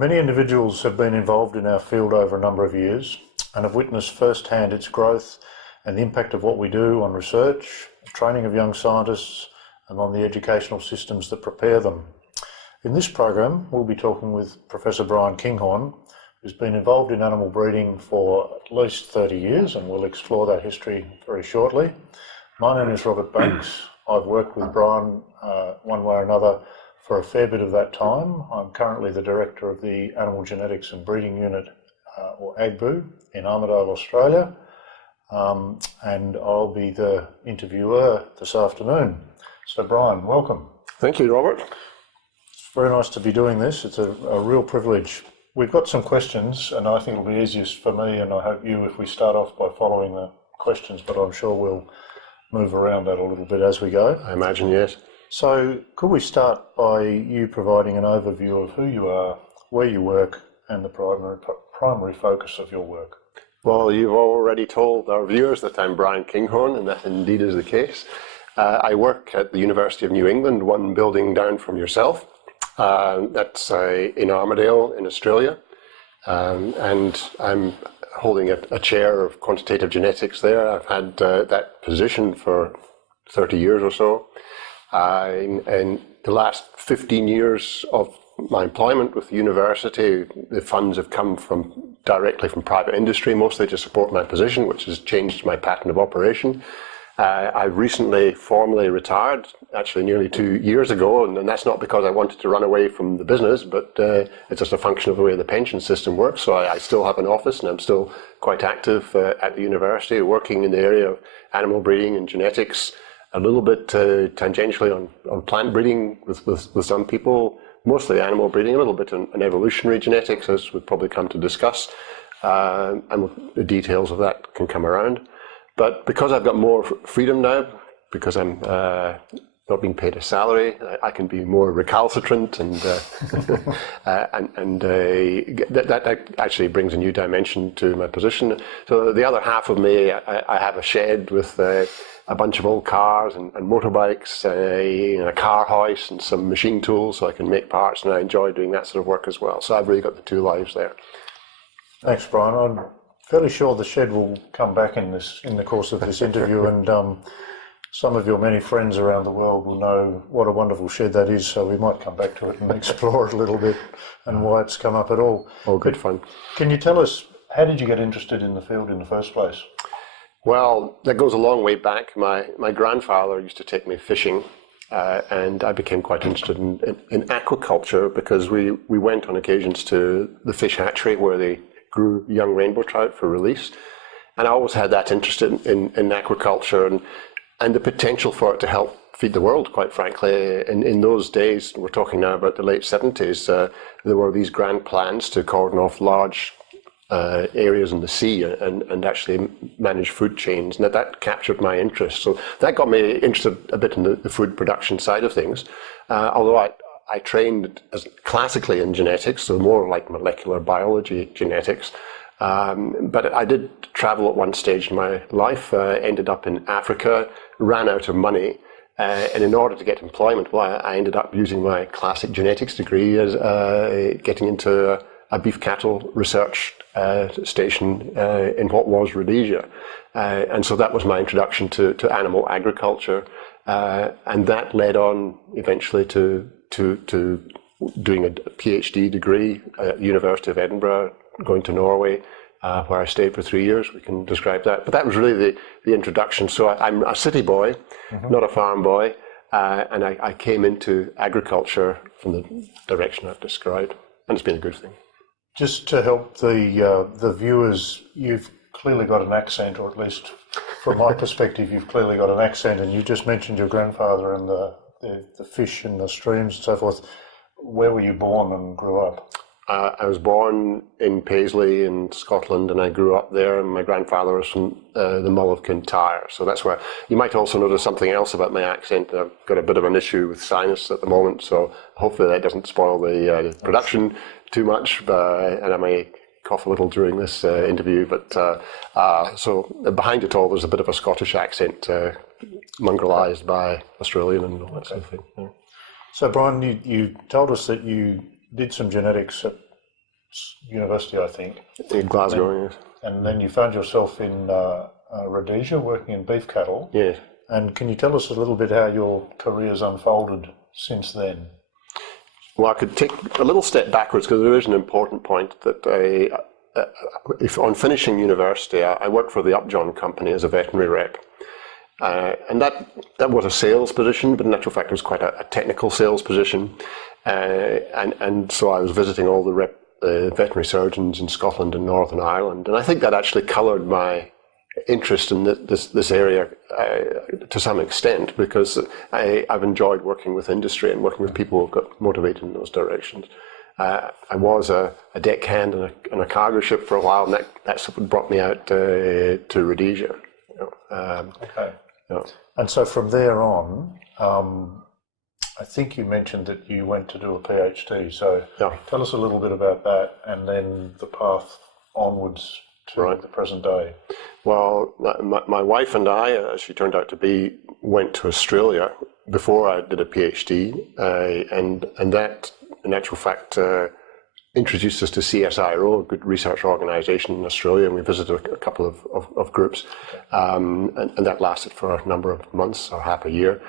Many individuals have been involved in our field over a number of years and have witnessed firsthand its growth and the impact of what we do on research, training of young scientists, and on the educational systems that prepare them. In this program, we'll be talking with Professor Brian Kinghorn, who's been involved in animal breeding for at least 30 years, and we'll explore that history very shortly. My name is Robert Banks. I've worked with Brian one way or another for a fair bit of that time. I'm currently the Director of the Animal Genetics and Breeding Unit, or AGBU, in Armidale, Australia, and I'll be the interviewer this afternoon. So Brian, welcome. Thank you, Robert. It's very nice to be doing this. It's a real privilege. We've got some questions, and I think it'll be easiest for me, and I hope you, if we start off by following the questions, but I'm sure we'll move around that a little bit as we go. I imagine, yes. So could we start by you providing an overview of who you are, where you work, and the primary focus of your work? Well, you've already told our viewers that I'm Brian Kinghorn, and that indeed is the case. I work at the University of New England, one building down from yourself. That's in Armidale in Australia, and I'm holding a chair of quantitative genetics there. I've had that position for 30 years or so. In the last 15 years of my employment with the university, the funds have come directly from private industry, mostly to support my position, which has changed my pattern of operation. I've recently formally retired, actually nearly 2 years ago, and that's not because I wanted to run away from the business, but it's just a function of the way the pension system works. So I still have an office, and I'm still quite active at the university, working in the area of animal breeding and genetics, a little bit tangentially on plant breeding with some people, mostly animal breeding, a little bit on evolutionary genetics, as we've probably come to discuss, and the details of that can come around. But because I've got more freedom now, because I'm not being paid a salary, I can be more recalcitrant, and that actually brings a new dimension to my position. So the other half of me, I have a shed with a bunch of old cars and motorbikes, a car house and some machine tools, so I can make parts, and I enjoy doing that sort of work as well. So I've really got the two lives there. Thanks, Brian. I'm fairly sure the shed will come back in the course of this interview, and some of your many friends around the world will know what a wonderful shed that is, so we might come back to it and explore it a little bit and why it's come up at all. Oh, good fun. Can you tell us, how did you get interested in the field in the first place? Well, that goes a long way back. My grandfather used to take me fishing, and I became quite interested in aquaculture, because we went on occasions to the fish hatchery where they grew young rainbow trout for release. And I always had that interest in aquaculture and the potential for it to help feed the world, quite frankly. In those days, we're talking now about the late 70s, there were these grand plans to cordon off large areas in the sea and actually manage food chains, and that captured my interest. So that got me interested a bit in the food production side of things, although I trained classically in genetics, so more like molecular biology genetics. But I did travel at one stage in my life, ended up in Africa, ran out of money, and in order to get employment, well, I ended up using my classic genetics degree as getting into a beef cattle research station in what was Rhodesia. And so that was my introduction to animal agriculture, and that led on eventually to doing a PhD degree at the University of Edinburgh, going to Norway, where I stayed for 3 years. We can describe that. But that was really the introduction. So I'm a city boy, not a farm boy, and I came into agriculture from the direction I've described, and it's been a good thing. Just to help the viewers, you've clearly got an accent, or at least from my perspective, you've clearly got an accent, and you just mentioned your grandfather and the fish in the streams and so forth. Where were you born and grew up? I was born in Paisley in Scotland, and I grew up there, and my grandfather was from the Mull of Kintyre, so that's where. You might also notice something else about my accent. I've got a bit of an issue with sinus at the moment, so hopefully that doesn't spoil the production too much, and I may cough a little during this interview, but so behind it all there's a bit of a Scottish accent, mongrelized by Australian and all that sort of thing. Yeah. So Brian, you told us that you did some genetics at University, I think. In Glasgow, yes. And then you found yourself in Rhodesia working in beef cattle. Yes. And can you tell us a little bit how your career's unfolded since then? Well, I could take a little step backwards because there is an important point that if on finishing university, I worked for the Upjohn Company as a veterinary rep. And that was a sales position, but in actual fact it was quite a technical sales position. And so I was visiting all the veterinary surgeons in Scotland and Northern Ireland. And I think that actually coloured my interest in this area to some extent, because I've enjoyed working with industry and working with people who've got motivated in those directions. I was a deckhand on a cargo ship for a while, and that's what brought me out to Rhodesia. Okay. Yeah. And so from there on, I think you mentioned that you went to do a PhD. So tell us a little bit about that, and then the path onwards to the present day. Well, my wife and I, as she turned out to be, went to Australia before I did a PhD, and that, in actual fact, introduced us to CSIRO, a good research organisation in Australia, and we visited a couple of groups, and that lasted for a number of months or half a year,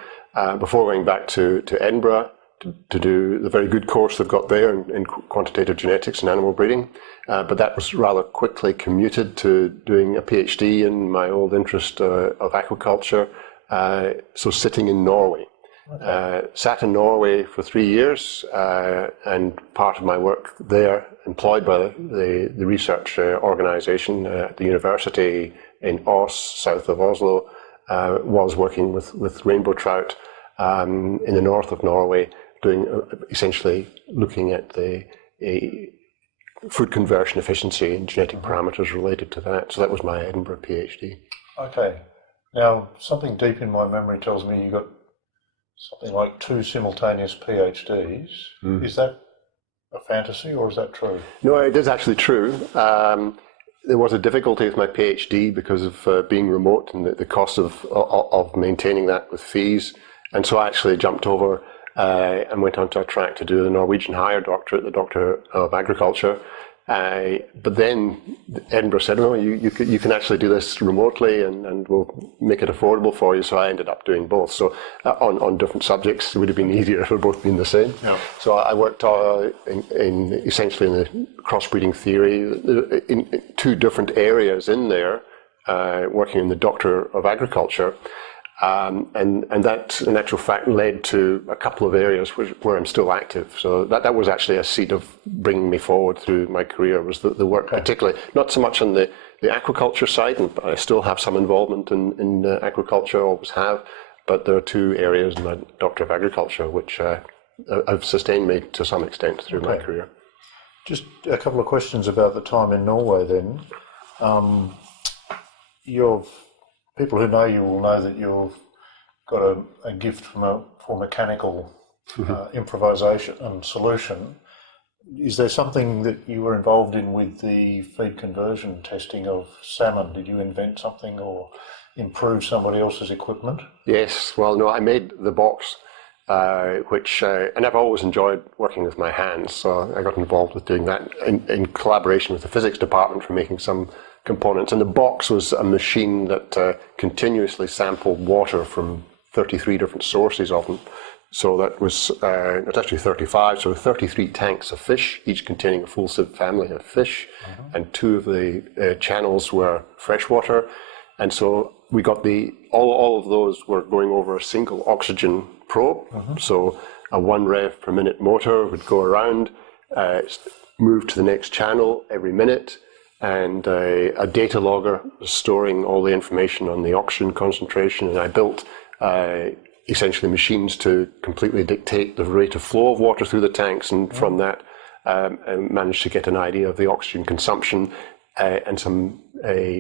before going back to Edinburgh to do the very good course they've got there in quantitative genetics and animal breeding. But that was rather quickly commuted to doing a PhD in my old interest of aquaculture, so sitting in Norway. Sat in Norway for 3 years, and part of my work there, employed by the research organisation at the university in Ås, south of Oslo, was working with rainbow trout in the north of Norway, doing essentially looking at the food conversion efficiency and genetic parameters related to that. So that was my Edinburgh PhD. Okay. Now, something deep in my memory tells me you got something like 2 simultaneous PhDs. Is that a fantasy or is that true? No, it is actually true. There was a difficulty with my PhD because of being remote and the cost of maintaining that with fees. And so I actually jumped over and went onto a track to do the Norwegian higher doctorate, the Doctor of Agriculture. But then Edinburgh said, no, you can actually do this remotely and we'll make it affordable for you. So I ended up doing both. So on different subjects, it would have been easier if it had both been the same. Yeah. So I worked essentially in the crossbreeding theory in 2 different areas in there, working in the Doctor of Agriculture. And that, in actual fact, led to a couple of areas where I'm still active. So that was actually a seed of bringing me forward through my career, was the work, particularly, not so much on the aquaculture side, and I still have some involvement in aquaculture, always have, but there are 2 areas in my Doctor of Agriculture which have sustained me to some extent through my career. Just a couple of questions about the time in Norway then. People who know you will know that you've got a gift for mechanical improvisation and solution. Is there something that you were involved in with the feed conversion testing of salmon? Did you invent something or improve somebody else's equipment? Yes, well, no, I made the box, and I've always enjoyed working with my hands, so I got involved with doing that in collaboration with the physics department for making some components. And the box was a machine that continuously sampled water from 33 different sources of them. So that was, it's actually 35, so 33 tanks of fish, each containing a full sieve family of fish, and 2 of the channels were freshwater. And so we got all of those were going over a single oxygen probe. So a 1 rev per minute motor would go around, move to the next channel every minute, and a data logger storing all the information on the oxygen concentration. And I built essentially machines to completely dictate the rate of flow of water through the tanks, and from that I managed to get an idea of the oxygen consumption, and some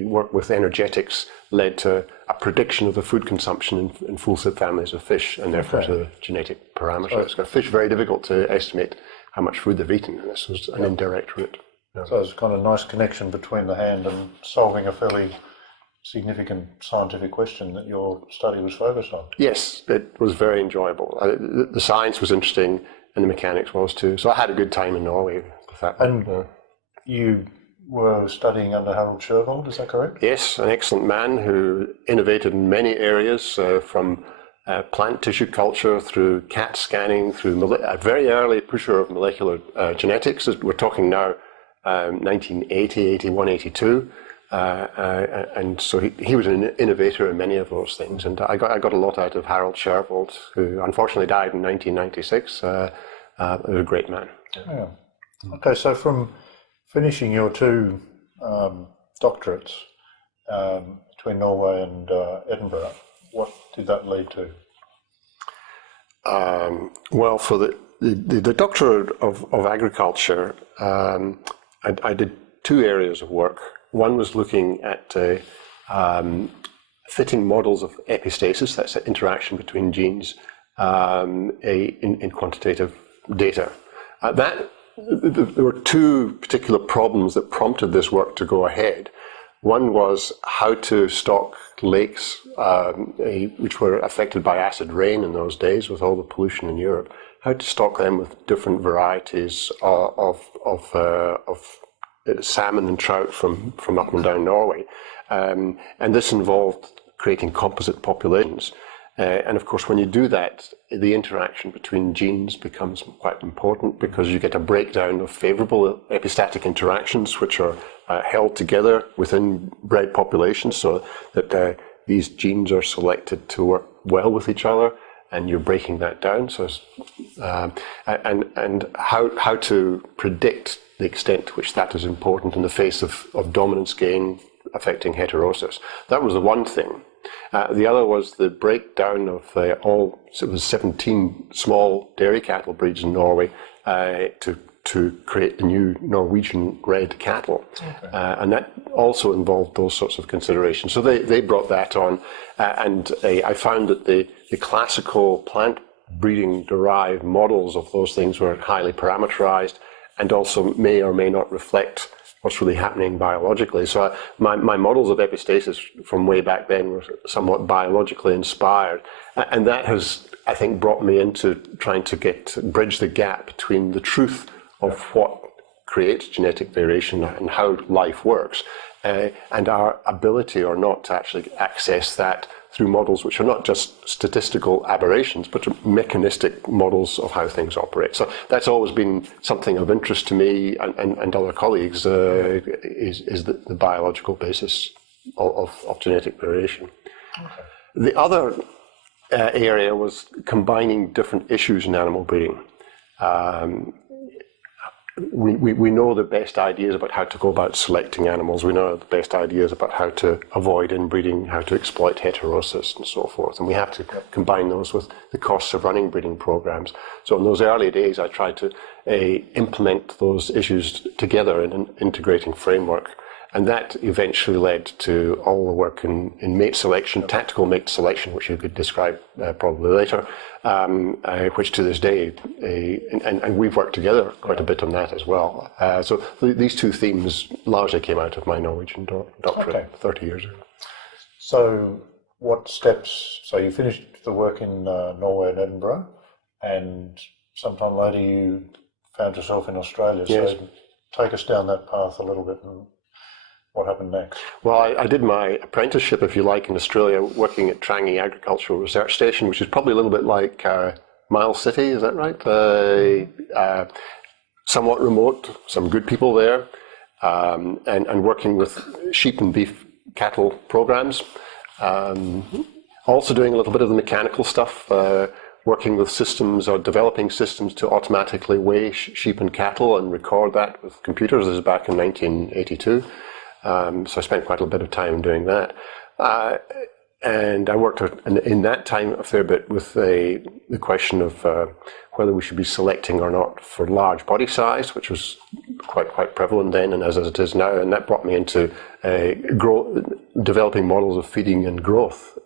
work with energetics led to a prediction of the food consumption in full sieve families of fish, and therefore to the genetic parameters. So fish, very difficult to estimate how much food they've eaten, and this was an indirect route. Yeah. So it's kind of a nice connection between the hand and solving a fairly significant scientific question that your study was focused on. Yes, it was very enjoyable. The science was interesting and the mechanics was too. So I had a good time in Norway with that. And you were studying under Harold Shervold, is that correct? Yes, an excellent man who innovated in many areas, from plant tissue culture through CAT scanning, through a very early pusher of molecular genetics. We're talking now 1980, 81, 82. And so he was an innovator in many of those things. And I got a lot out of Harold Shervold, who unfortunately died in 1996. He was a great man. Yeah. Okay, so from finishing your two doctorates between Norway and Edinburgh, what did that lead to? Well, for the doctorate of agriculture, I did two areas of work. One was looking at fitting models of epistasis, that's the interaction between genes, in quantitative data. There were two particular problems that prompted this work to go ahead. One was how to stock lakes, which were affected by acid rain in those days with all the pollution in Europe, how to stock them with different varieties of salmon and trout from up and down Norway. And this involved creating composite populations. And of course, when you do that, the interaction between genes becomes quite important because you get a breakdown of favorable epistatic interactions, which are held together within bred populations so that these genes are selected to work well with each other, and you're breaking that down. So, and how to predict the extent to which that is important in the face of dominance gain affecting heterosis. That was the one thing. The other was the breakdown of it was 17 small dairy cattle breeds in Norway to create the new Norwegian red cattle. Okay. And that also involved those sorts of considerations. So they brought that on, and I found that the classical plant breeding derived models of those things were highly parameterized and also may or may not reflect what's really happening biologically. So my models of epistasis from way back then were somewhat biologically inspired. And that has, I think, brought me into trying to bridge the gap between the truth of what creates genetic variation and how life works, and our ability or not to actually access that through models which are not just statistical aberrations, but mechanistic models of how things operate. So that's always been something of interest to me and other colleagues, is the biological basis of genetic variation. Okay. The other area was combining different issues in animal breeding. We know the best ideas about how to go about selecting animals. We know the best ideas about how to avoid inbreeding, how to exploit heterosis, and so forth. And we have to combine those with the costs of running breeding programs. So in those early days, I tried to implement those issues together in an integrating framework. And that eventually led to all the work in mate selection, tactical mate selection, which you could describe probably later, which to this day, and we've worked together quite a bit on that as well. So these two themes largely came out of my Norwegian doctorate 30 years ago. So what steps, so you finished the work in Norway and Edinburgh, and sometime later you found yourself in Australia. Yes. So take us down that path a little bit. And what happened next? Well, I did my apprenticeship, if you like, in Australia, working at Trangie Agricultural Research Station, which is probably a little bit like Miles City, is that right? Somewhat remote, some good people there, and working with sheep and beef cattle programs. Also doing a little bit of the mechanical stuff, working with systems or developing systems to automatically weigh sheep and cattle and record that with computers. This is back in 1982. So I spent quite a bit of time doing that. And I worked in that time a fair bit with the question of whether we should be selecting or not for large body size, which was quite prevalent then and as it is now. And that brought me into developing models of feeding and growth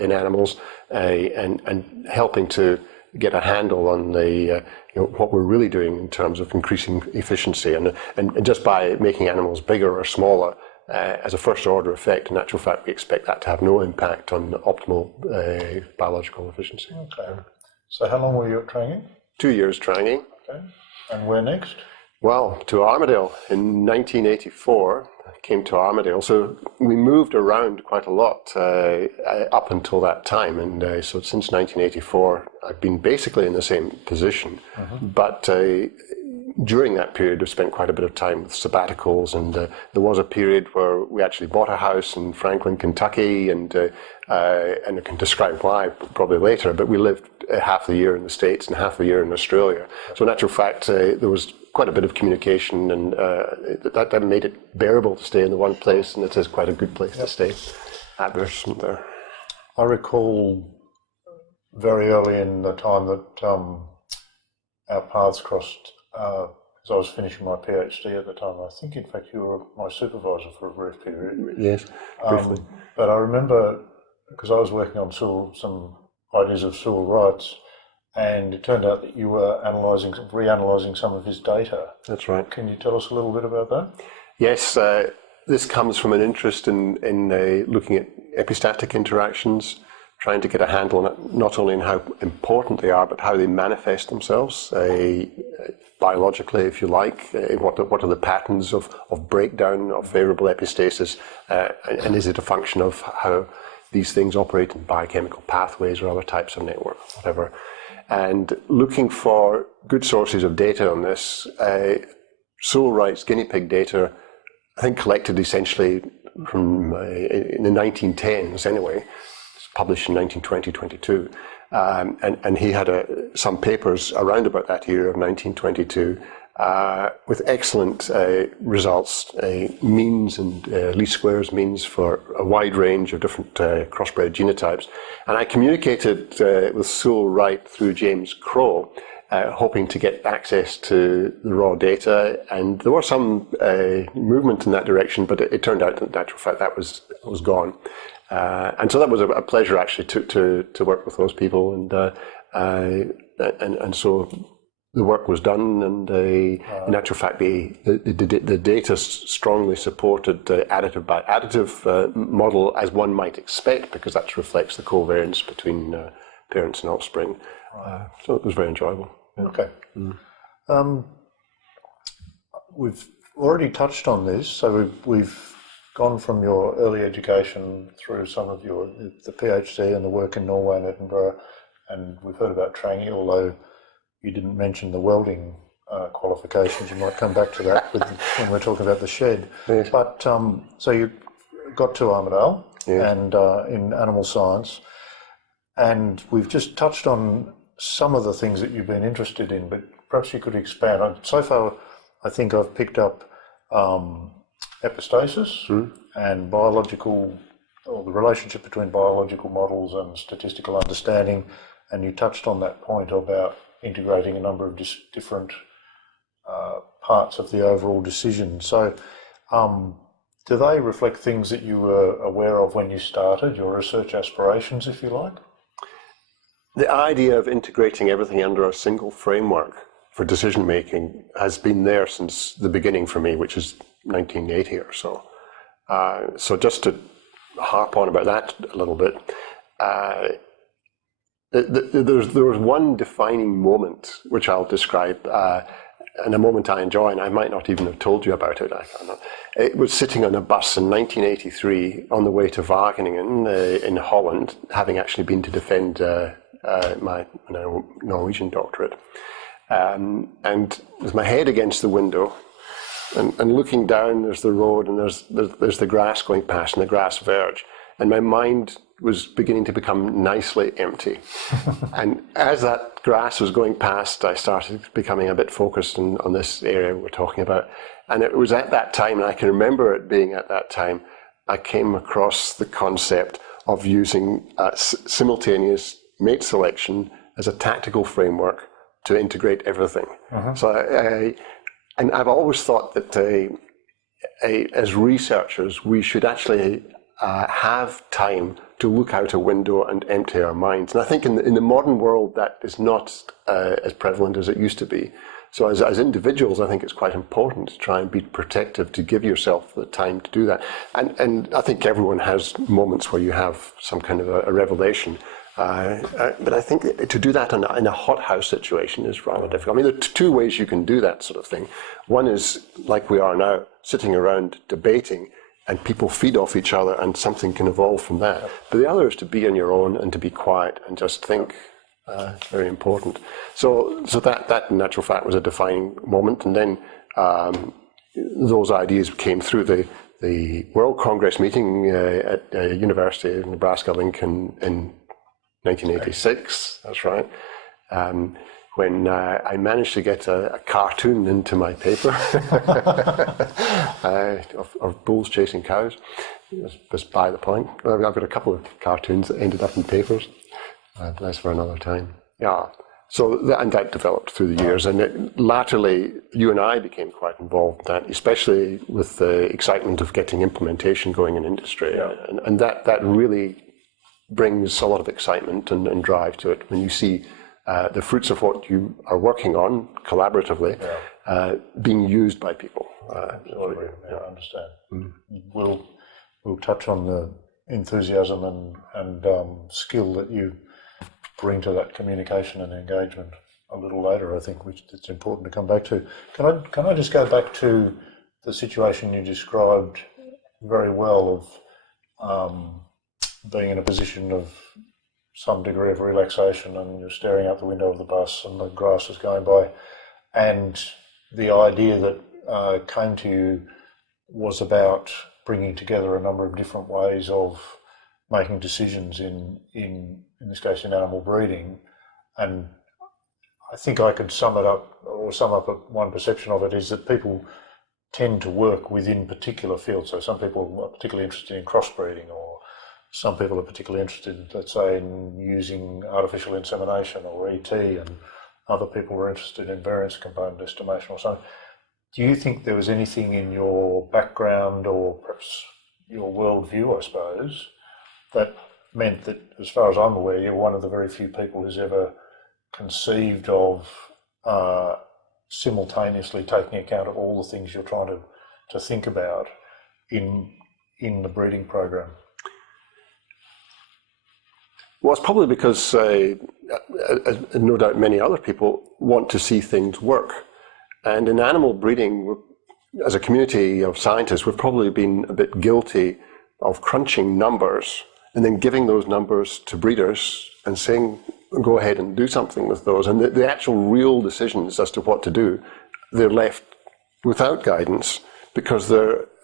in animals, and helping to get a handle on what we're really doing in terms of increasing efficiency, and just by making animals bigger or smaller, as a first order effect, in actual fact, we expect that to have no impact on optimal biological efficiency. Okay. So how long were you at Trangie? 2 years Trangie. Okay. And where next? Well, to Armadale in 1984. I came to Armadale, so we moved around quite a lot up until that time, and so since 1984, I've been basically in the same position. But during that period, I've spent quite a bit of time with sabbaticals, and there was a period where we actually bought a house in Franklin, Kentucky, and I can describe why probably later, but we lived half the year in the States and half the year in Australia. So in actual fact, there was quite a bit of communication, and that made it bearable to stay in the one place, and it is quite a good place to stay at there. I recall very early in the time that our paths crossed, because I was finishing my PhD at the time. I think, in fact, you were my supervisor for a brief period. Yes, briefly. But I remember, because I was working on some ideas of civil rights, and it turned out that you were reanalyzing some of his data. That's right. Can you tell us a little bit about that? Yes, this comes from an interest in looking at epistatic interactions, trying to get a handle on it, not only in how important they are, but how they manifest themselves biologically, if you like. What are the patterns of breakdown of favorable epistasis, and is it a function of how these things operate in biochemical pathways or other types of network, whatever. And looking for good sources of data on this, civil rights guinea pig data, I think collected essentially from in the 1910s anyway. It's published in 1922, and he had some papers around about that year of 1922 with excellent results, means and least squares means for a wide range of different crossbred genotypes. And I communicated with Sewell Wright through James Crow, hoping to get access to the raw data, and there was some movement in that direction, but it turned out that in actual fact that was gone. And so that was a pleasure actually to work with those people, and so the work was done, and in actual fact the data strongly supported the additive model, as one might expect, because that reflects the covariance between parents and offspring. So it was very enjoyable. Yeah. Okay. We've already touched on this, so we've gone from your early education through some of the PhD and the work in Norway and Edinburgh, and we've heard about training, although you didn't mention the welding qualifications. You might come back to that when we're talking about the shed. Yes. But so you got to Armadale, yes, and in animal science, and we've just touched on some of the things that you've been interested in, but perhaps you could expand. So far, I think I've picked up epistasis and biological, or the relationship between biological models and statistical understanding, and you touched on that point about integrating a number of different parts of the overall decision. So do they reflect things that you were aware of when you started, your research aspirations, if you like? The idea of integrating everything under a single framework for decision making has been there since the beginning for me, which is 1980 or so. So just to harp on about that a little bit, there was one defining moment which I'll describe, and a moment I enjoy, and I might not even have told you about it. It was sitting on a bus in 1983 on the way to Wageningen in Holland, having actually been to defend my Norwegian doctorate, and with my head against the window, and looking down, there's the road, and there's the grass going past, and the grass verge, and my mind was beginning to become nicely empty. And as that grass was going past, I started becoming a bit focused on this area we're talking about. And it was at that time, and I can remember it being at that time, I came across the concept of using simultaneous mate selection as a tactical framework to integrate everything. So and I've always thought that as researchers, we should actually have time to look out a window and empty our minds. And I think in the modern world, that is not as prevalent as it used to be. So as individuals, I think it's quite important to try and be protective, to give yourself the time to do that. And I think everyone has moments where you have some kind of a revelation. But I think to do that in a hothouse situation is rather difficult. I mean, there are two ways you can do that sort of thing. One is, like we are now, sitting around debating, and people feed off each other, and something can evolve from that. But the other is to be on your own and to be quiet and just think. Very important. So that in natural fact was a defining moment, and then those ideas came through the World Congress meeting at University of Nebraska-Lincoln in 1986. That's right. When I managed to get a cartoon into my paper of bulls chasing cows. Just by the point. I've got a couple of cartoons that ended up in papers. But that's for another time. Yeah. So that developed through the years, and latterly you and I became quite involved in that, especially with the excitement of getting implementation going in industry, and that really brings a lot of excitement and drive to it when you see the fruits of what you are working on collaboratively being used by people. Absolutely, I understand. We'll touch on the enthusiasm and skill that you bring to that communication and engagement a little later, I think, which it's important to come back to. Can I just go back to the situation you described very well of being in a position of some degree of relaxation, and you're staring out the window of the bus and the grass is going by, and the idea that came to you was about bringing together a number of different ways of making decisions in this case in animal breeding. And I think I could sum up one perception of it is that people tend to work within particular fields. So some people are particularly interested in crossbreeding, or some people are particularly interested, let's say, in using artificial insemination or ET, and other people are interested in variance component estimation or something. Do you think there was anything in your background, or perhaps your worldview, I suppose, that meant that, as far as I'm aware, you're one of the very few people who's ever conceived of simultaneously taking account of all the things you're trying to think about in the breeding program? Well, it's probably because no doubt many other people want to see things work. And in animal breeding, as a community of scientists, we've probably been a bit guilty of crunching numbers and then giving those numbers to breeders and saying, go ahead and do something with those. And the actual real decisions as to what to do, they're left without guidance, because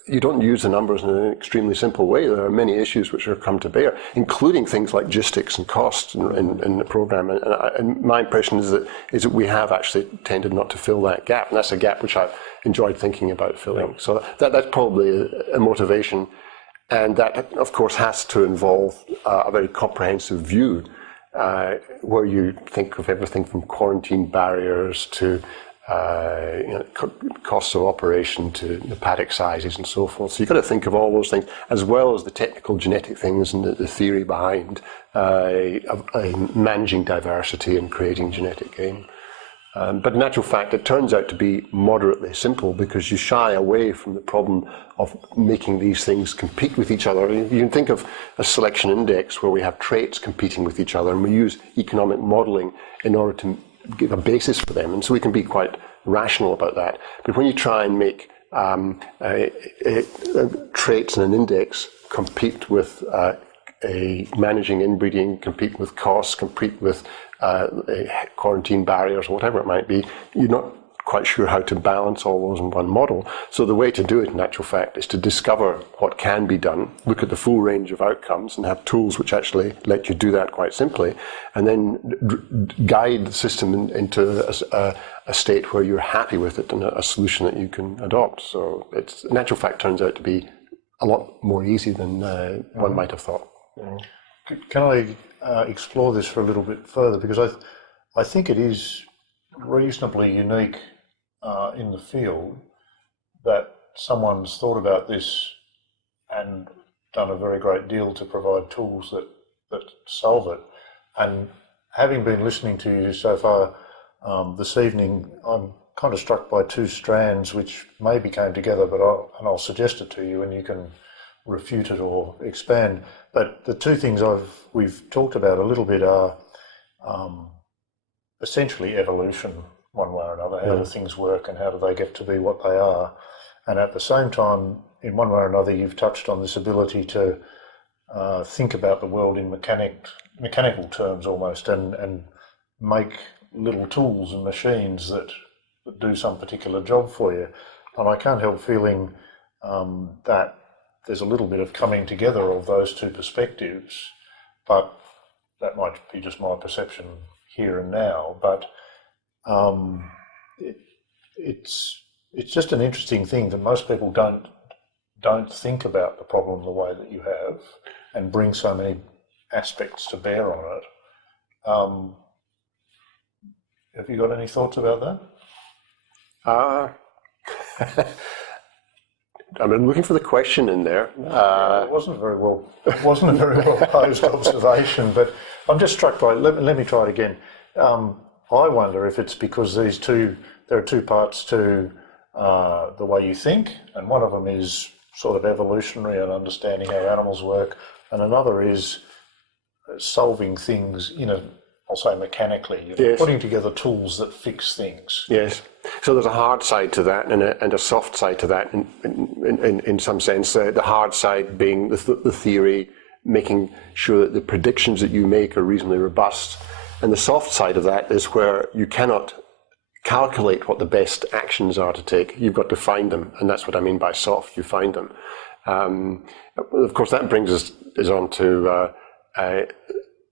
you don't use the numbers in an extremely simple way. There are many issues which are come to bear, including things like logistics and costs in the program. And my impression is that we have actually tended not to fill that gap. And that's a gap which I've enjoyed thinking about filling. So that's probably a motivation. And that, of course, has to involve a very comprehensive view, where you think of everything from quarantine barriers to costs of operation to the paddock sizes and so forth. So you've got to think of all those things, as well as the technical genetic things and the theory behind managing diversity and creating genetic game. But in actual fact, it turns out to be moderately simple, because you shy away from the problem of making these things compete with each other. You can think of a selection index where we have traits competing with each other, and we use economic modeling in order to give a basis for them. And so we can be quite rational about that. But when you try and make traits in an index compete with managing inbreeding, compete with costs, compete with quarantine barriers, whatever it might be, you're not quite sure how to balance all those in one model. So the way to do it, in actual fact, is to discover what can be done, look at the full range of outcomes, and have tools which actually let you do that quite simply, and then guide the system into a state where you're happy with it and a solution that you can adopt. So it's, in actual fact, turns out to be a lot more easy than one might have thought. Can I explore this for a little bit further, because I think it is reasonably unique in the field that someone's thought about this and done a very great deal to provide tools that solve it. And having been listening to you so far this evening, I'm kind of struck by two strands which maybe came together, but I'll suggest it to you, and you can refute it or expand. But the two things we've talked about a little bit are essentially evolution, one way or another. How do things work and how do they get to be what they are? And at the same time, in one way or another, you've touched on this ability to think about the world in mechanical terms almost, and make little tools and machines that do some particular job for you. And I can't help feeling that there's a little bit of coming together of those two perspectives, but that might be just my perception here and now. But it's just an interesting thing that most people don't think about the problem the way that you have, and bring so many aspects to bear on it. Have you got any thoughts about that? I'm looking for the question in there. It wasn't a very well posed observation, but I'm just struck by. Let me try it again. I wonder if it's because there are two parts to the way you think, and one of them is sort of evolutionary and understanding how animals work, and another is solving things, I'll say mechanically, yes. Putting together tools that fix things. Yes. So there's a hard side to that and a soft side to that in some sense. The hard side being the theory, making sure that the predictions that you make are reasonably robust. And the soft side of that is where you cannot calculate what the best actions are to take. You've got to find them. And that's what I mean by soft. You find them. Of course, that brings us on to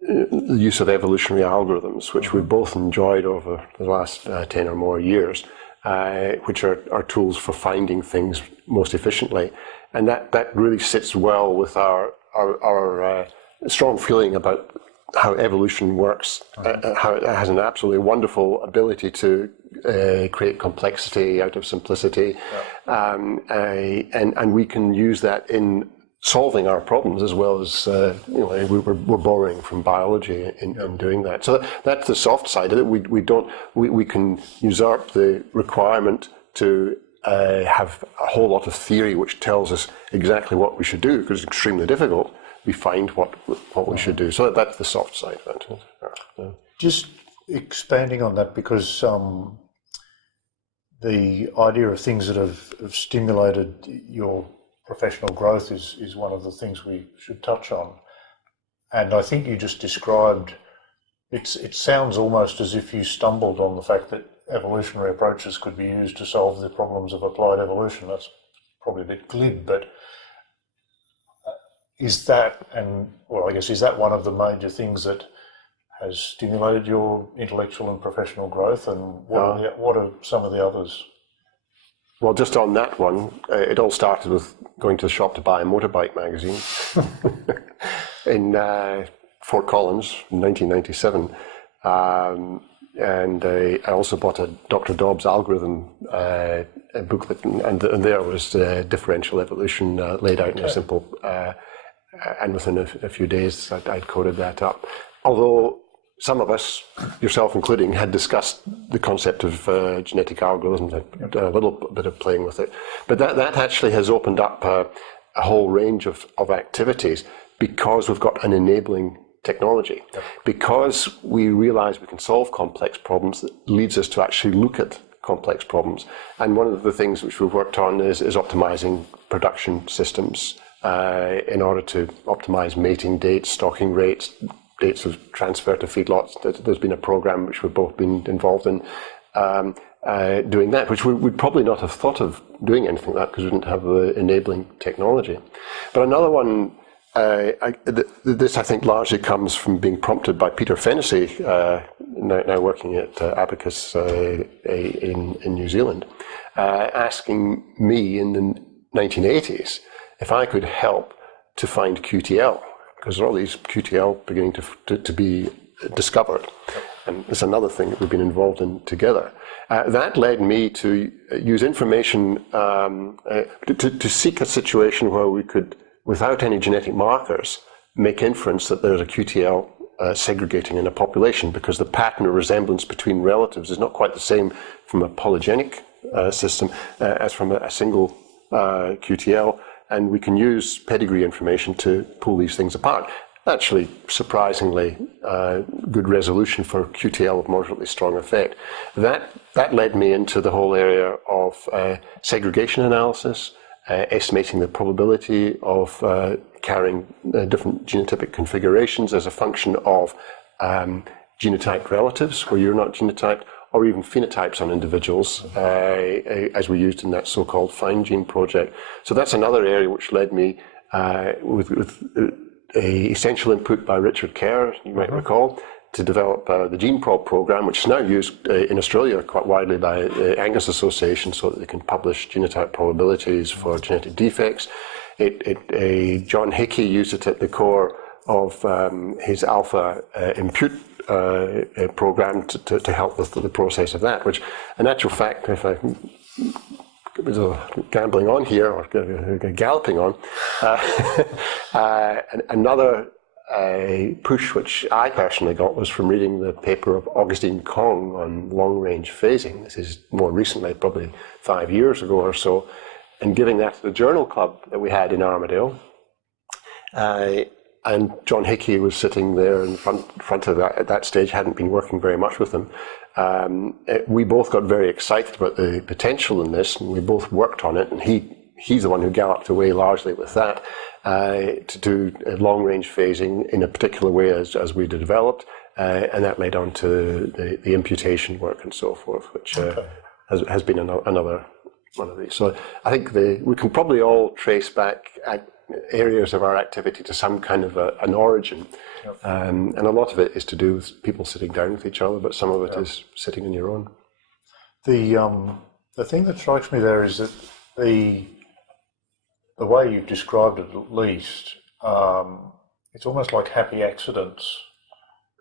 the use of evolutionary algorithms, which we've both enjoyed over the last 10 or more years, which are tools for finding things most efficiently. And that really sits well with our strong feeling about how evolution works, how it has an absolutely wonderful ability to create complexity out of simplicity. And we can use that in solving our problems as well as we're borrowing from biology in doing that. So that's the soft side of it. We can usurp the requirement to have a whole lot of theory which tells us exactly what we should do, because it's extremely difficult. We find what we should do. So that's the soft side of it. Just expanding on that, because the idea of things that have stimulated your professional growth is one of the things we should touch on. And I think you just described, it sounds almost as if you stumbled on the fact that evolutionary approaches could be used to solve the problems of applied evolution. That's probably a bit glib, but is that one of the major things that has stimulated your intellectual and professional growth, and what are some of the others? Well, just on that one, it all started with going to the shop to buy a motorbike magazine in Fort Collins in 1997. And I also bought a Dr. Dobbs algorithm booklet, and there was differential evolution laid out in a simple, and within a few days I'd coded that up. Although some of us, yourself including, had discussed the concept of genetic algorithms, had done a little bit of playing with it. But that actually has opened up a whole range of activities, because we've got an enabling technology. Yep. Because we realize we can solve complex problems, that leads us to actually look at complex problems. And one of the things which we've worked on is optimizing production systems in order to optimize mating dates, stocking rates, dates of transfer to feedlots. There's been a program which we've both been involved in doing that, which we'd probably not have thought of doing anything like that because we didn't have the enabling technology. But another one, this I think largely comes from being prompted by Peter Fennessy, now working at Abacus in New Zealand, asking me in the 1980s if I could help to find QTL, because there are all these QTL beginning to be discovered. And it's another thing that we've been involved in together. That led me to use information to seek a situation where we could, without any genetic markers, make inference that there's a QTL segregating in a population, because the pattern of resemblance between relatives is not quite the same from a polygenic system as from a single QTL. and we can use pedigree information to pull these things apart. Actually, surprisingly good resolution for QTL of moderately strong effect. That led me into the whole area of segregation analysis, estimating the probability of carrying different genotypic configurations as a function of genotyped relatives, where you're not genotyped, or even phenotypes on individuals, as we used in that so-called Find Gene project. So that's another area which led me with essential input by Richard Kerr, you might recall, to develop the GeneProp program, which is now used in Australia quite widely by the Angus Association so that they can publish genotype probabilities for genetic defects. John Hickey used it at the core of his Alpha Impute program to help with the process of that, which in actual fact, if I was gambling on here or galloping on, another push which I personally got was from reading the paper of Augustine Kong on long-range phasing. This is more recently, probably 5 years ago or so, and giving that to the journal club that we had in Armadale. And John Hickey was sitting there in front of that at that stage, hadn't been working very much with them. We both got very excited about the potential in this, and we both worked on it, and he's the one who galloped away largely with that to do long-range phasing in a particular way as we developed, and that led on to the imputation work and so forth, which has been another one of these. So I think we can probably all trace back areas of our activity to some kind of an origin. And a lot of it is to do with people sitting down with each other, but some of it is sitting on your own. The thing that strikes me there is that the way you've described it, at least, it's almost like happy accidents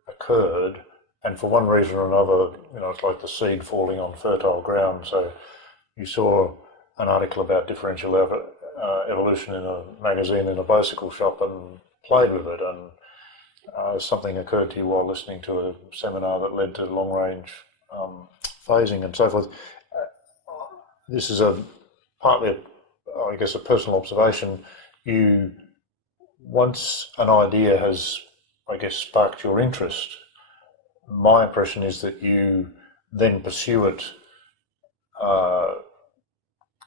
occurred, and for one reason or another, it's like the seed falling on fertile ground. So you saw an article about differential evolution in a magazine in a bicycle shop and played with it, and something occurred to you while listening to a seminar that led to long-range phasing and so forth. This is partly, I guess, a personal observation. Once an idea has, I guess, sparked your interest, my impression is that you then pursue it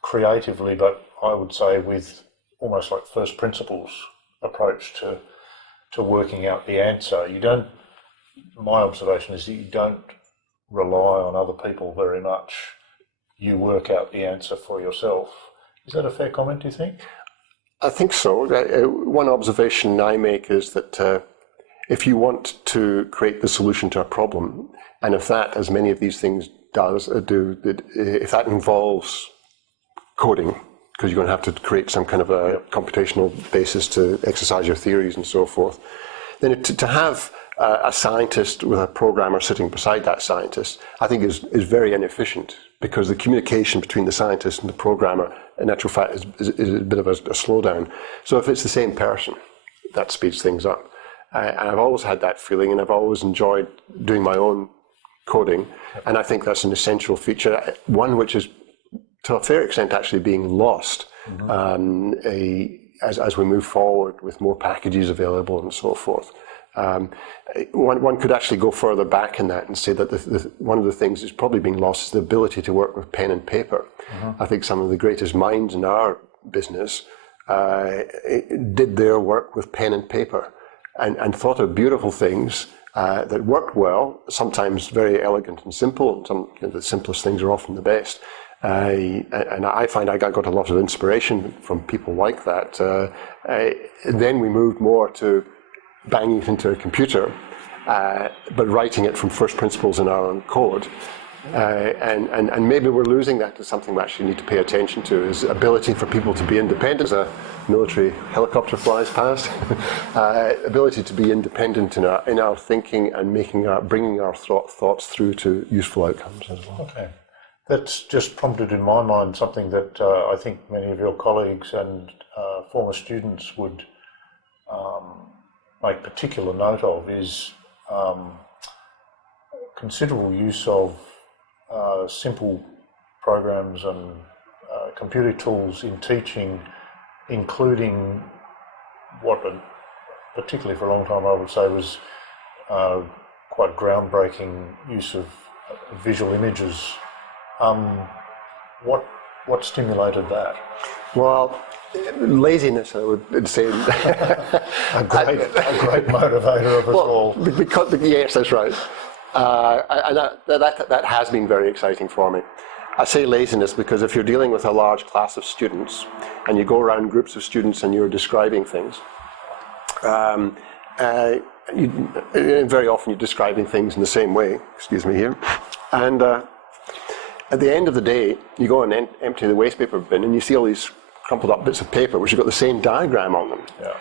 creatively, but I would say with almost like first principles approach to working out the answer. My observation is that you don't rely on other people very much. You work out the answer for yourself. Is that a fair comment, do you think? I think so. One observation I make is that if you want to create the solution to a problem, and if that, as many of these things do, if that involves coding, because you're going to have to create some kind of a computational basis to exercise your theories and so forth, then to have a scientist with a programmer sitting beside that scientist, I think is very inefficient, because the communication between the scientist and the programmer, in actual fact, is a bit of a slowdown. So if it's the same person, that speeds things up. And I've always had that feeling, and I've always enjoyed doing my own coding, and I think that's an essential feature, one which is to a fair extent actually being lost as we move forward with more packages available and so forth. One could actually go further back in that and say that one of the things that's probably being lost is the ability to work with pen and paper. I think some of the greatest minds in our business did their work with pen and paper and thought of beautiful things that worked well, sometimes very elegant and simple, and some the simplest things are often the best. And I find I got a lot of inspiration from people like that. And then we moved more to banging it into a computer, but writing it from first principles in our own code. And maybe we're losing that to something we actually need to pay attention to, is ability for people to be independent. As a military helicopter flies past, ability to be independent in our thinking and bringing our thoughts through to useful outcomes as well. Okay. That's just prompted in my mind something that I think many of your colleagues and former students would make particular note of, is considerable use of simple programs and computer tools in teaching including what, particularly for a long time, I would say was quite groundbreaking use of visual images. What stimulated that? Well, laziness, I would say. a great motivator of us all. Because, yes, that's right. And that has been very exciting for me. I say laziness because if you're dealing with a large class of students and you go around groups of students and you're describing things, very often you're describing things in the same way, excuse me here, and at the end of the day, you go and empty the waste paper bin and you see all these crumpled up bits of paper which have got the same diagram on them. Yeah.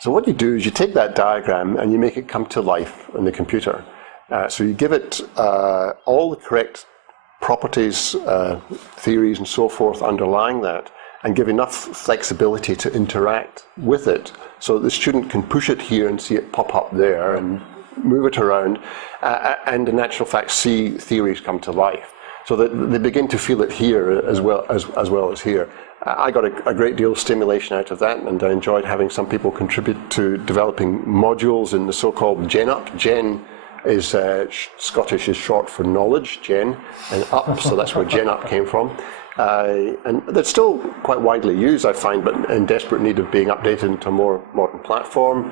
So what you do is you take that diagram and you make it come to life on the computer. So you give it all the correct properties, theories and so forth underlying that, and give enough flexibility to interact with it so that the student can push it here and see it pop up there and move it around, and in actual fact see theories come to life. So that they begin to feel it here as well as here. I got a great deal of stimulation out of that, and I enjoyed having some people contribute to developing modules in the so-called Gen Up. Gen is Scottish is short for knowledge, Gen, and Up, so that's where Gen Up came from. And that's still quite widely used, I find, but in desperate need of being updated into a more modern platform.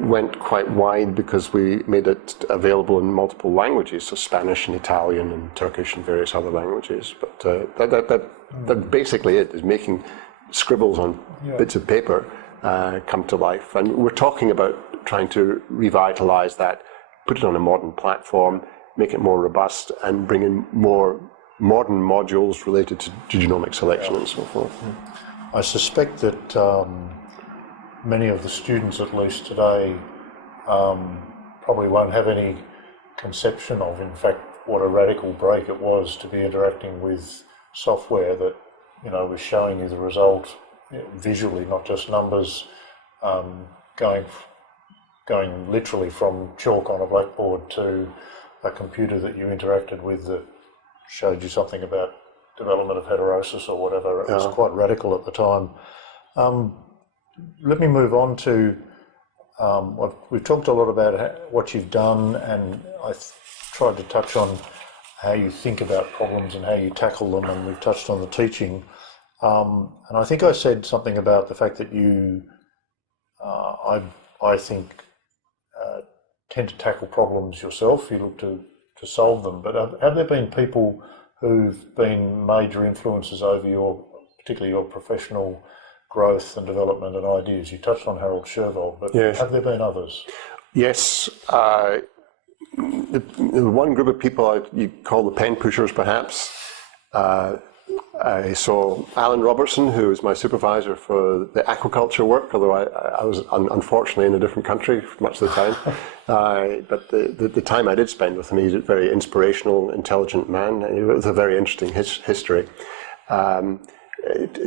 Went quite wide because we made it available in multiple languages, so Spanish and Italian and Turkish and various other languages. But that basically it is making scribbles on bits of paper come to life. And we're talking about trying to revitalize that, put it on a modern platform, make it more robust, and bring in more modern modules related to genomic selection and so forth. I suspect that many of the students, at least today, probably won't have any conception of, in fact, what a radical break it was to be interacting with software that, was showing you the result visually, not just numbers, going literally from chalk on a blackboard to a computer that you interacted with that showed you something about development of heterosis or whatever. It was quite radical at the time. Let me move on to we've talked a lot about what you've done, and I tried to touch on how you think about problems and how you tackle them, and we've touched on the teaching. And I think I said something about the fact that you, I think, tend to tackle problems yourself. You look to solve them. But have there been people who've been major influences over particularly your professional growth and development and ideas? You touched on Harold Shervold, but have there been others? Yes. The one group of people you call the pen pushers, perhaps. I saw Alan Robertson, who was my supervisor for the aquaculture work, although I was unfortunately in a different country for much of the time. But the time I did spend with him, he's a very inspirational, intelligent man. It was a very interesting history.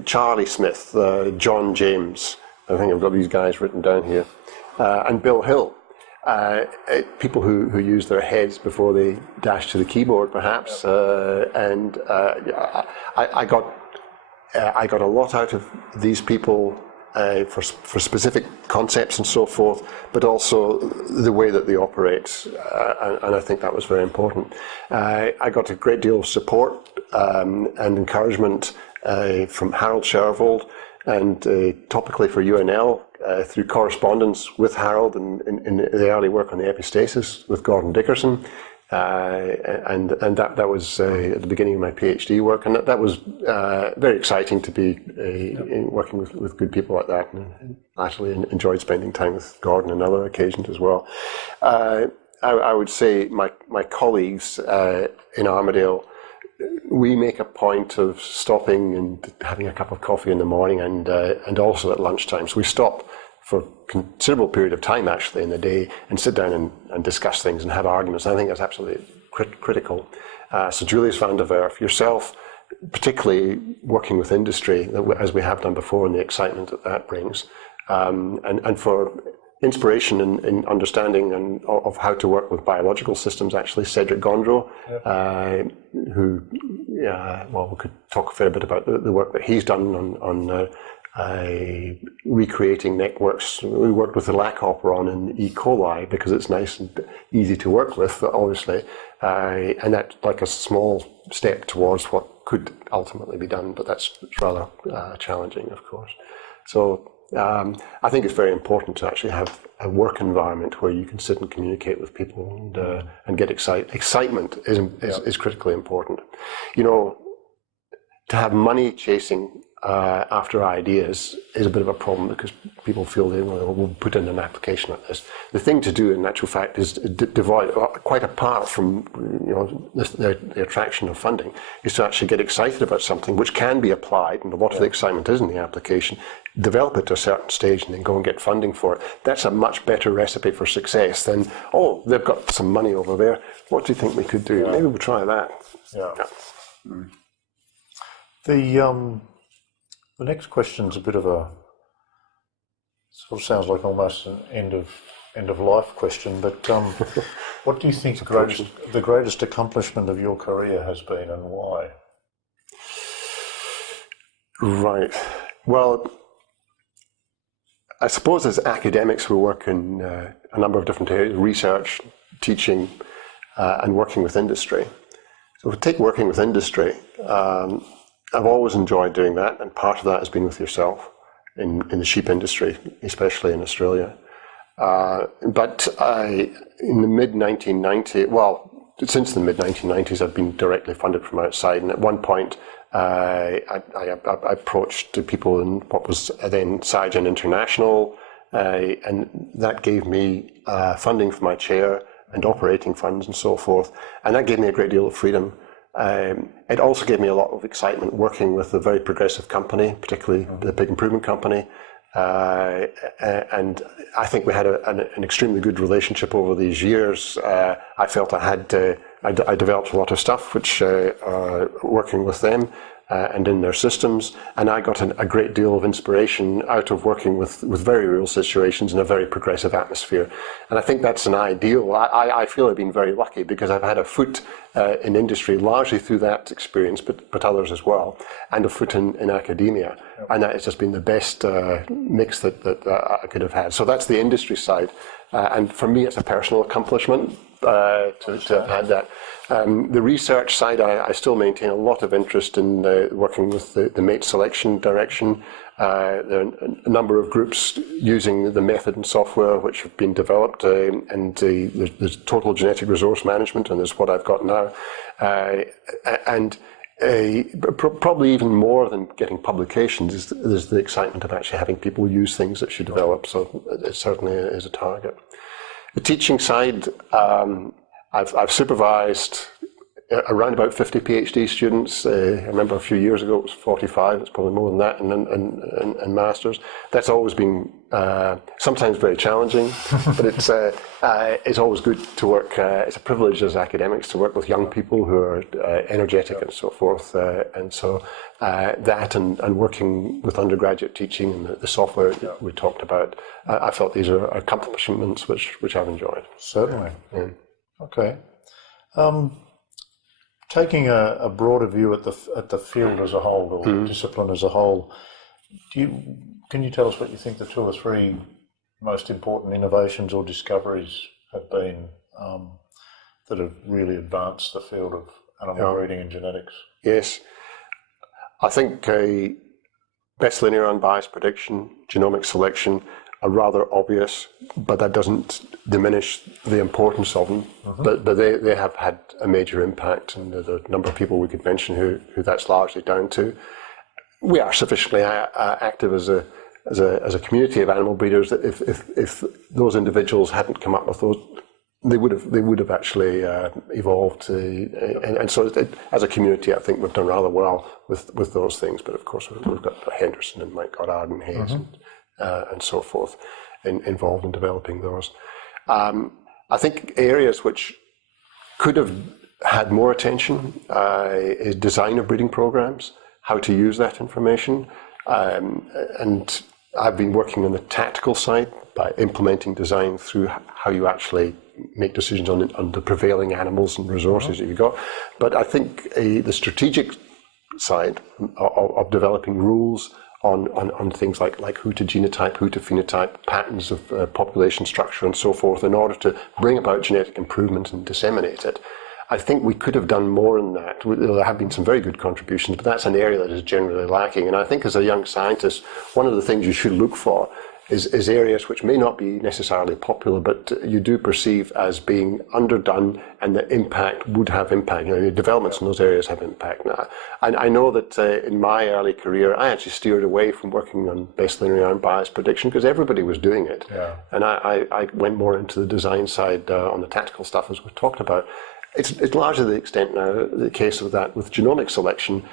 Charlie Smith, John James, I think I've got these guys written down here, and Bill Hill. People who use their heads before they dash to the keyboard, perhaps, and I got a lot out of these people for specific concepts and so forth, but also the way that they operate, and I think that was very important. I got a great deal of support and encouragement from Harold Shervold, and topically for UNL, through correspondence with Harold in the early work on the epistasis with Gordon Dickerson, and that was at the beginning of my PhD work, and that was very exciting to be working with good people like that, and actually enjoyed spending time with Gordon on other occasions as well. I would say my colleagues in Armadale, we make a point of stopping and having a cup of coffee in the morning and also at lunchtime. So we stop for a considerable period of time actually in the day and sit down and discuss things and have arguments. And I think that's absolutely critical. So Julius van der Werf, yourself, particularly working with industry, as we have done before, and the excitement that brings, and for inspiration in understanding of how to work with biological systems, actually, Cedric Gondreau, who well, we could talk a fair bit about the work that he's done on recreating networks. We worked with the lac hopper on in E. coli because it's nice and easy to work with, obviously, and that's like a small step towards what could ultimately be done, but that's rather challenging, of course. So I think it's very important to actually have a work environment where you can sit and communicate with people and get excitement is critically important. You know, to have money chasing after ideas is a bit of a problem because people feel they will put in an application like this. The thing to do, in actual fact, is devoid, quite apart from the attraction of funding, is to actually get excited about something which can be applied, and what the excitement is in the application, develop it to a certain stage, and then go and get funding for it. That's a much better recipe for success than, oh, they've got some money over there. What do you think we could do? Maybe we'll try that. The next question's a bit of a, sort of sounds like almost an end of life question, but what do you think the greatest accomplishment of your career has been, and why? Right. Well, I suppose as academics we work in a number of different areas: research, teaching, and working with industry. So if we take working with industry, I've always enjoyed doing that, and part of that has been with yourself in the sheep industry, especially in Australia. But in the mid-1990s, well, since the mid-1990s, I've been directly funded from outside, and at one point I approached people in what was then Scigen International, and that gave me funding for my chair and operating funds and so forth, and that gave me a great deal of freedom. It also gave me a lot of excitement working with a very progressive company, particularly the Pig Improvement Company, and I think we had an extremely good relationship over these years. I felt I developed a lot of stuff which working with them and in their systems, and I got a great deal of inspiration out of working with very real situations in a very progressive atmosphere. And I think that's an ideal. I feel I've been very lucky because I've had a foot in industry largely through that experience, but others as well, and a foot in academia. And that has just been the best mix that I could have had. So that's the industry side. And for me, it's a personal accomplishment to have had that. The research side, I still maintain a lot of interest in working with the mate selection direction. There are a number of groups using the method and software which have been developed, and there's total genetic resource management, and there's what I've got now. And probably even more than getting publications is the excitement of actually having people use things that you develop. So it certainly is a target. The teaching side, I've supervised around about 50 PhD students. I remember a few years ago it was 45. It's probably more than that, and masters. That's always been sometimes very challenging, but it's always good to work. It's a privilege as academics to work with young people who are energetic and so forth. And so that and working with undergraduate teaching and the software that we talked about, I felt these are accomplishments which I've enjoyed. Certainly. Yeah. Okay. Taking a broader view at the field as a whole, or discipline as a whole, can you tell us what you think the 2 or 3 most important innovations or discoveries have been that have really advanced the field of animal breeding and genetics? Yes. I think best linear unbiased prediction, genomic selection are rather obvious, but that doesn't diminish the importance of them. But they have had a major impact, and there's a number of people we could mention who that's largely down to. We are sufficiently active as a community of animal breeders that if those individuals hadn't come up with those, they would have actually evolved. And so as a community, I think we've done rather well with those things. But of course, we've got Henderson and Mike Goddard and Hayes and so forth involved in developing those. I think areas which could have had more attention is design of breeding programs, how to use that information, and I've been working on the tactical side by implementing design through how you actually make decisions on the prevailing animals and resources that you've got. But I think the strategic side of developing rules on things like who to genotype, who to phenotype, patterns of population structure and so forth, in order to bring about genetic improvement and disseminate it. I think we could have done more in that. There have been some very good contributions, but that's an area that is generally lacking. And I think as a young scientist, one of the things you should look for is areas which may not be necessarily popular, but you do perceive as being underdone, and the impact would have impact. The developments in those areas have impact now. And I know that in my early career, I actually steered away from working on best linear unbiased prediction because everybody was doing it. Yeah. And I went more into the design side on the tactical stuff, as we talked about. It's largely the extent now, the case of that with genomic selection.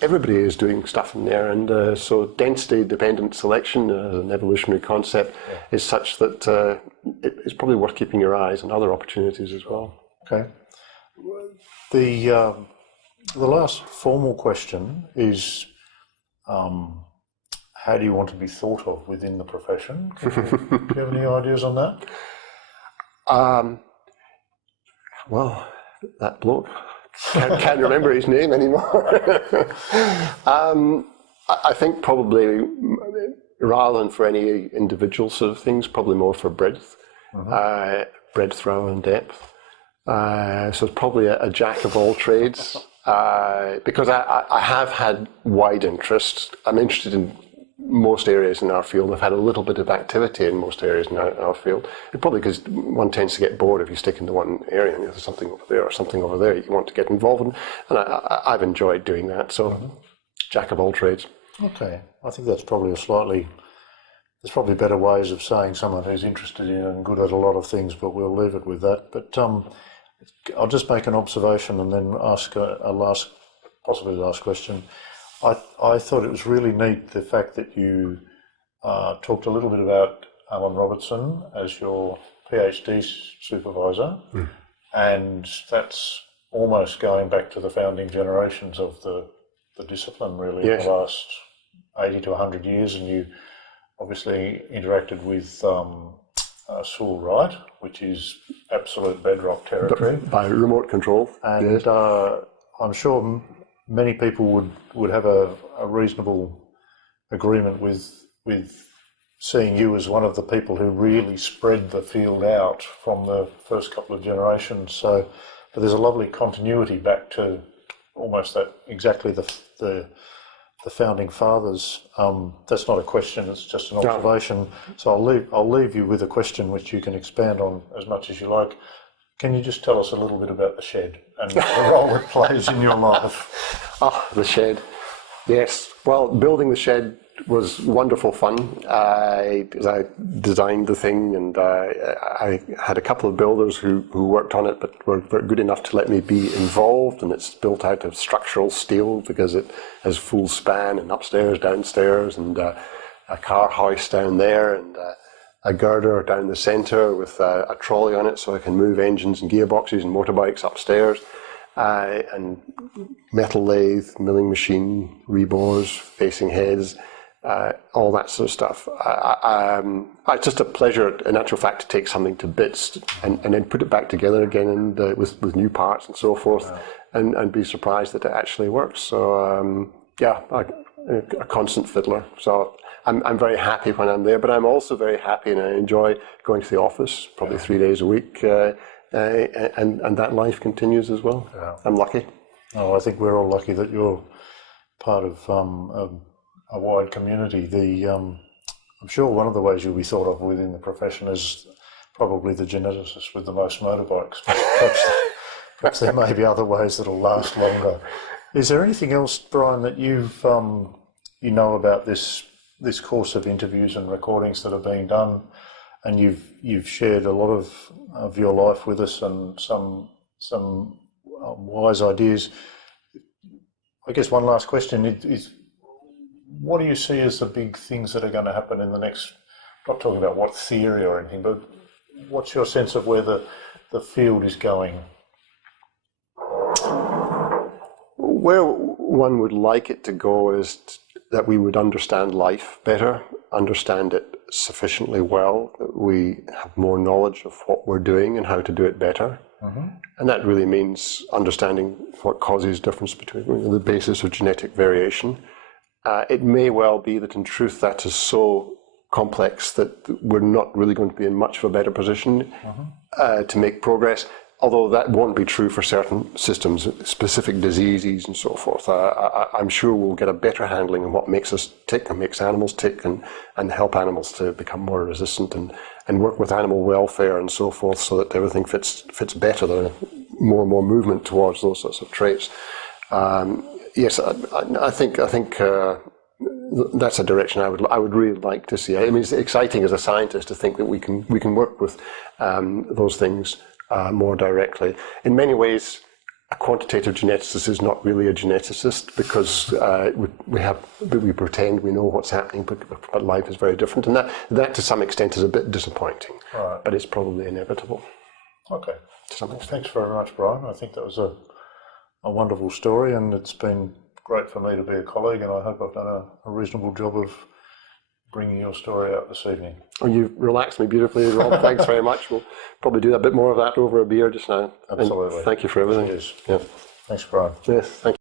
Everybody is doing stuff in there, and so density-dependent selection as an evolutionary concept is such that it's probably worth keeping your eyes on other opportunities as well. Okay. The last formal question is, how do you want to be thought of within the profession? Do you have any ideas on that? Well, that bloke. Can't remember his name anymore. I think probably rather than for any individual sort of things, probably more for breadth, breadth rather than depth. So it's probably a jack of all trades, because I have had wide interest. I'm interested in most areas in our field. I've had a little bit of activity in most areas in our field. It's probably because one tends to get bored if you stick into one area and there's something over there or something over there you want to get involved in. And I've enjoyed doing that. So, jack of all trades. Okay. I think that's probably there's probably better ways of saying someone who's interested in and good at a lot of things, but we'll leave it with that. But I'll just make an observation and then ask possibly the last question. I thought it was really neat the fact that you talked a little bit about Alan Robertson as your PhD supervisor, and that's almost going back to the founding generations of the discipline, really, in the last 80 to 100 years, and you obviously interacted with Sewell Wright, which is absolute bedrock territory. By remote control. And I'm sure many people would have a reasonable agreement with seeing you as one of the people who really spread the field out from the first couple of generations. So, but there's a lovely continuity back to almost that exactly the founding fathers. That's not a question; it's just an observation. No. So I'll leave you with a question which you can expand on as much as you like. Can you just tell us a little bit about the shed and the role it plays in your life? The shed. Yes. Well, building the shed was wonderful fun. I designed the thing, and I had a couple of builders who worked on it, but were good enough to let me be involved. And it's built out of structural steel because it has full span, and upstairs, downstairs, and a car hoist down there, and a girder down the centre with a trolley on it so I can move engines and gearboxes and motorbikes upstairs, and metal lathe, milling machine, rebores, facing heads, all that sort of stuff. It's just a pleasure, in actual fact, to take something to bits and then put it back together again and with new parts and so forth, and be surprised that it actually works. So a constant fiddler. So I'm very happy when I'm there, but I'm also very happy and I enjoy going to the office probably 3 days a week, and that life continues as well. Yeah. I'm lucky. Oh, I think we're all lucky that you're part of a wide community. I'm sure one of the ways you'll be thought of within the profession is probably the geneticist with the most motorbikes. Perhaps there may be other ways that'll last longer. Is there anything else, Brian, that you've you know about this course of interviews and recordings that are being done, and you've shared a lot of your life with us and some wise ideas? I guess one last question is, what do you see as the big things that are going to happen in the next, not talking about what theory or anything, but what's your sense of where the field is going? Where one would like it to go is that we would understand life better, understand it sufficiently well, that we have more knowledge of what we're doing and how to do it better. And that really means understanding what causes difference between the basis of genetic variation. It may well be that in truth that is so complex that we're not really going to be in much of a better position to make progress, although that won't be true for certain systems, specific diseases and so forth. I'm sure we'll get a better handling on what makes us tick and makes animals tick, and help animals to become more resistant, and work with animal welfare and so forth, so that everything fits better. There are more and more movement towards those sorts of traits. Yes, I think that's a direction I would really like to see. I mean, it's exciting as a scientist to think that we can work with those things more directly. In many ways, a quantitative geneticist is not really a geneticist, because we pretend we know what's happening, but life is very different, and that to some extent is a bit disappointing. Right. But it's probably inevitable. Okay. To some extent. Thanks very much, Brian. I think that was a wonderful story, and it's been great for me to be a colleague, and I hope I've done a reasonable job of bringing your story out this evening. Oh, you relaxed me beautifully, Rob. Thanks very much. We'll probably do a bit more of that over a beer just now. Absolutely. And thank you for everything. Cheers. Yeah. Thanks, Brian. Yes, thank you.